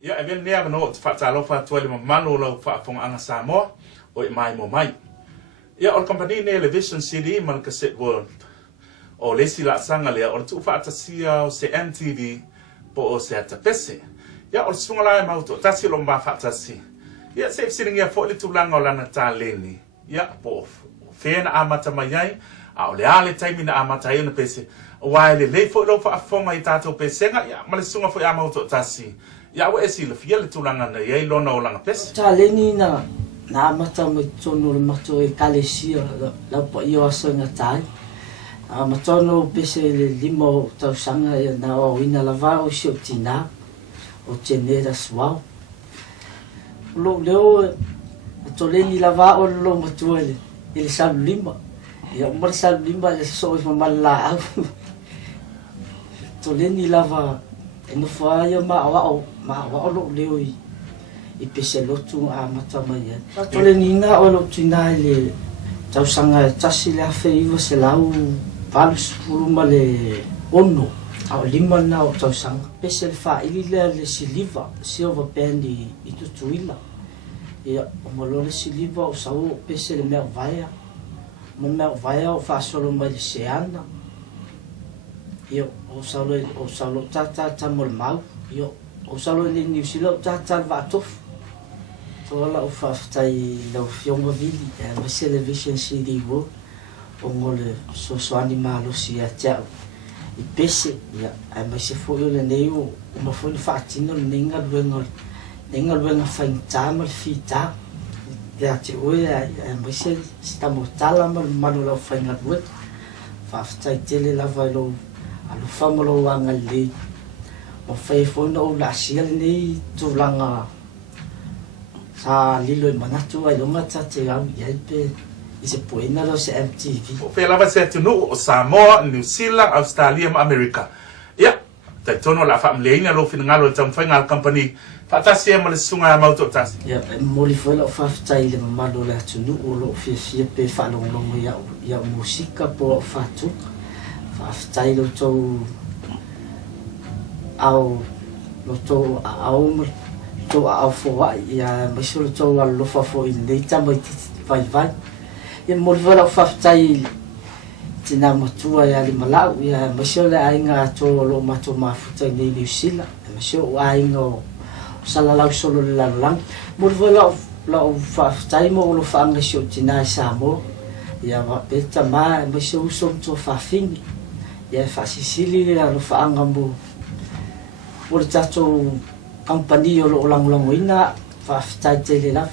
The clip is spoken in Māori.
Ia e vele nea no te whaatalo whaatua le mamalo lau whaaponga anga Samoa o e mai mo mai. Ia o le company Elevation CD man Cassette World. O lesi la sanga lea o le tu whaatasia o se MTV po o se atapese. Ia o le sunga lai Mautoatasi lo mba whaatasi. Ia se fsiringia fo le tulanga o lana tā leni. Ia po whena amata mai ai. A o le ale taimi na amata ai na pese. Wai le fo lo whaafonga i tātou pesenga. Ia ma le sunga fo i a Mautoatasi. Ya wa esi le fia le tulanga na ye lona o langa pes. Ta leni na mata mo tono le mato e kalesia la pa io asanga tai. Matono pese le limo tau sanga e na o ina lava o sio tina o tenera swao. Lo leo to leni lava o lo matuele ele sabe lima. Ya mar sabe lima le so e mala. To leni lava e no faia ma o lo leo i pese lotu a mata mai e. Tole nina o lo tina le tau sanga tasi le afe iwa se lau valus puluma le ono a o lima na o tau sanga. Pese le fa ili le siliva silver band i tutuila. E o malo le siliva o sau pese le mea vaia. Ma mea vaia o fa solo mai le seana. Io o salo tata mol mau io o salo le New Zealand tata va tof to la o faftai lo fionga Vili ma television CD wo o ngole so animalo si a tia I pese ia ma se fo le nei o ma fo le fatino le ninga luenga fainta ma fita ia te o ma se sta mortala ma mano la fainga luet faftai tele la vai alu famolo wanga le o fai fono o la sia nei tulanga sa lilo manatu ai longa tate au ipe ise poena lo se MTV o fe lava se tunu o Samoa, New Zealand, Australia, America. Ia, tai tono la fa mleinga lo fina ngalo tam fainga company fatasi ma le sunga Mautoatasi. Ia, moli foi lo fa tai le mamalo la tunu o lo fia pe fa lo ia musika po fatu. Aftai lo tau au lo tau au foa ia maso lo tau lo fa fo i nei tamai vai ia mo vola aftai tina matua ia le malau ia maso le ainga to lo mato mafuta nei New Zealand maso ainga sala lau solo le lang mo vola lo fa aftai mo lo fa anga sio tina Samoa ia va peta ma maso so to fa fini ia fasisili la lo faanga mo o le tato company o lo langoina fa ftai tele la